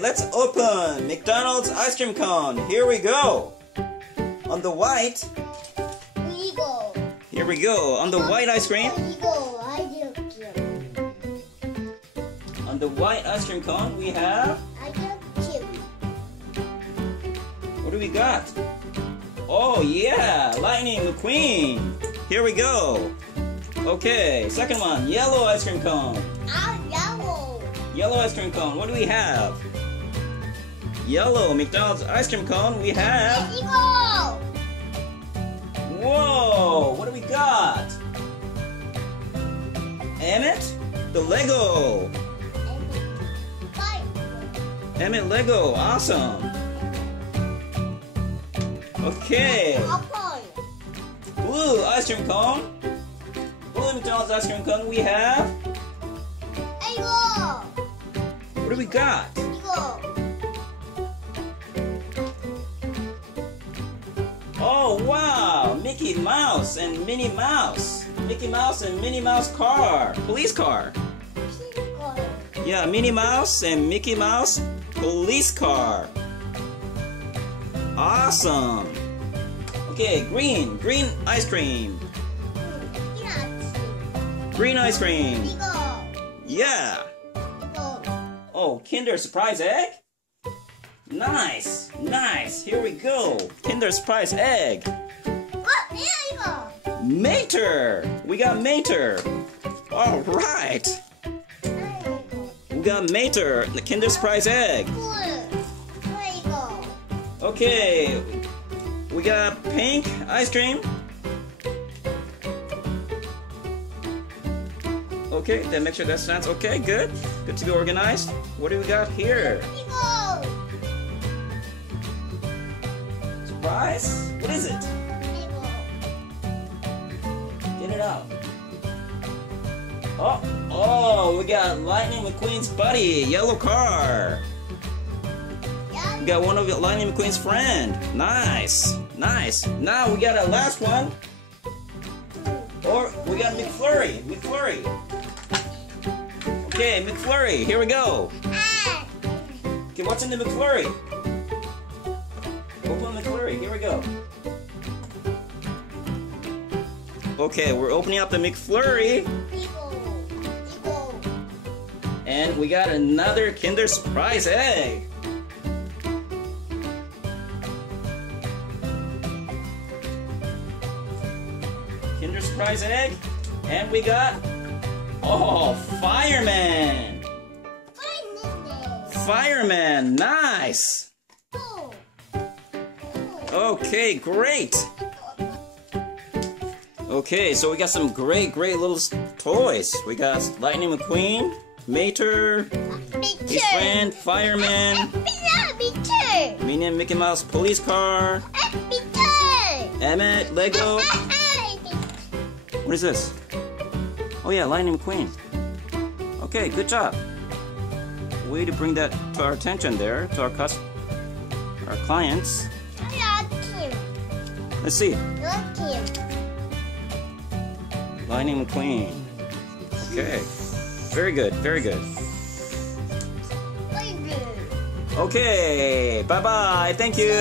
let's open McDonald's ice cream cone. Here we go. On the white. Here we go. On the white ice cream. On the white ice cream cone, we have. What do we got? Oh yeah, Lightning McQueen. Here we go. Okay, second one, yellow ice cream cone. Yellow. Yellow ice cream cone. What do we have? Yellow McDonald's ice cream cone. We have. Whoa! What do we got? Emmit, the Lego. Emmit Lego. Awesome. Okay. Blue ice cream cone. Blue McDonald's ice cream cone. We have. What do we got? Oh wow! Mickey Mouse and Minnie Mouse. Mickey Mouse and Minnie Mouse car. Police car. Yeah, Minnie Mouse and Mickey Mouse police car. Awesome. Okay, green ice cream. Green ice cream. Yeah. Oh, Kinder surprise egg? Nice, nice. Here we go. Kinder surprise egg. Mater. We got Mater. All right. We got Mater, the Kinder surprise egg. Okay. We got pink ice cream. Okay, then make sure that stands okay. Good. Good to go organized. What do we got here? Surprise? What is it? Get it out. Oh, we got Lightning McQueen's buddy, yellow car. We got one of Lightning McQueen's friend. Nice, nice. Now we got our last one. Or we got McFlurry. Okay, McFlurry. Here we go. Okay, what's in the McFlurry? Open McFlurry. Here we go. Okay, we're opening up the McFlurry. And we got another Kinder surprise egg. Kinder surprise egg. And we got, oh, fireman. Fireman, nice. Okay, great. Okay, so we got some great little toys. We got Lightning McQueen, Mater, his friend, Fireman, Minnie and Mickey Mouse police car, Emmit, Lego. What is this? Oh yeah, Lightning McQueen. Okay, good job. Way to bring that to our attention there, to our clients. Let's see. Lightning McQueen. Okay. Very good, very good. Okay, bye-bye. Thank you.